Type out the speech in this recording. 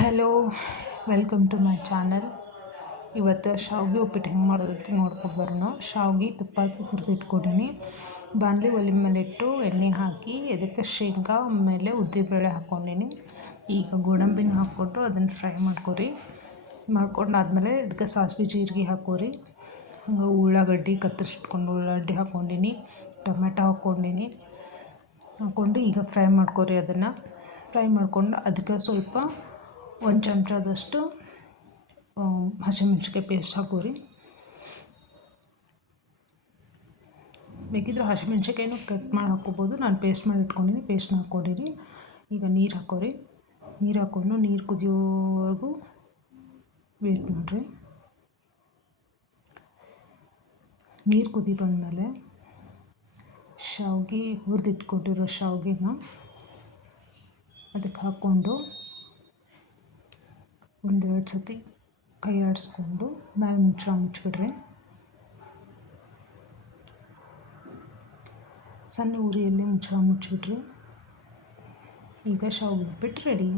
Hello, welcome to my channel. ಇವತ್ತು ಶಾವಿಗೆ ಉಪ್ಪಿಟ್ಟು ಹೆಂಗೆ ಮಾಡೋದು ಅಂತ ನೋಡ್ಕೊಂಡು ಬರೋಣ. ಶಾವಿಗೆ ತುಪ್ಪ ಹಾಕಿ ಹುರಿದಿಟ್ಕೊಂಡಿನಿ. ಬಾಣಲಿ ಒಲೆ ಮೇಲೆ ಇಟ್ಟು ಎಣ್ಣೆ ಹಾಕಿ ಅದಕ್ಕೆ ಶೇಂಗಾ ಆಮೇಲೆ ಉದ್ದಿನಬೇಳೆ ಹಾಕ್ಕೊಂಡಿನಿ. ಈಗ ಗೋಡಂಬಿನ ಹಾಕ್ಕೊಟ್ಟು ಅದನ್ನು ಫ್ರೈ ಮಾಡ್ಕೊಂಡಾದ್ಮೇಲೆ ಇದಕ್ಕೆ ಸಾಸಿವೆ ಜೀರಿಗೆ ಹಾಕೋರಿ. ಹಂಗೆ ಉಳ್ಳಾಗಡ್ಡಿ ಕತ್ತರಿಸಿಟ್ಕೊಂಡು ಉಳ್ಳಾಗಡ್ಡಿ ಹಾಕ್ಕೊಂಡಿನಿ, ಟೊಮೆಟೊ ಹಾಕ್ಕೊಂಡಿನಿ. ಹಾಕ್ಕೊಂಡು ಈಗ ಫ್ರೈ ಮಾಡ್ಕೊರಿ. ಅದನ್ನು ಫ್ರೈ ಮಾಡ್ಕೊಂಡು ಅದಕ್ಕೆ ಸ್ವಲ್ಪ 1 ಚಮಚದಷ್ಟು ಹಸಿಮೆಣ್ಸಿನ್ಕಾಯಿ ಪೇಸ್ಟ್ ಹಾಕೋರಿ. ಬೇಕಿದ್ರೆ ಹಸಿಮೆಣ್ಸಿನ್ಕಾಯಿನೂ ಕಟ್ ಮಾಡಿ ಹಾಕ್ಕೋಬೋದು. ನಾನು ಪೇಸ್ಟ್ ಮಾಡಿ ಇಟ್ಕೊಂಡಿನಿ, ಪೇಸ್ಟ್ನ ಹಾಕ್ಕೊಂಡಿನಿ. ಈಗ ನೀರು ಹಾಕೋರಿ. ನೀರು ಹಾಕ್ಕೊಂಡು ನೀರು ಕುದಿಯೋವರೆಗೂ ವೇಟ್ ಮಾಡಿರಿ. ನೀರು ಕುದಿ ಬಂದಮೇಲೆ ಶಾವಿಗೆ ಹುರಿದಿಟ್ಕೊಂಡಿರೋ ಶಾವಿಗೆನ ಅದಕ್ಕೆ ಹಾಕ್ಕೊಂಡು ಒಂದೆರಡು ಸತಿ ಕೈ ಆಡಿಸ್ಕೊಂಡು ಮೇಲೆ ಮುಚ್ಚಿಬಿಡ್ರಿ. ಸಣ್ಣ ಉರಿಯಲ್ಲಿ ಮುಚ್ಚಿಬಿಟ್ರಿ. ಈಗ ಶಾವಿಗೆ ಉಪ್ಪಿಟ್ಟು ರೆಡಿ.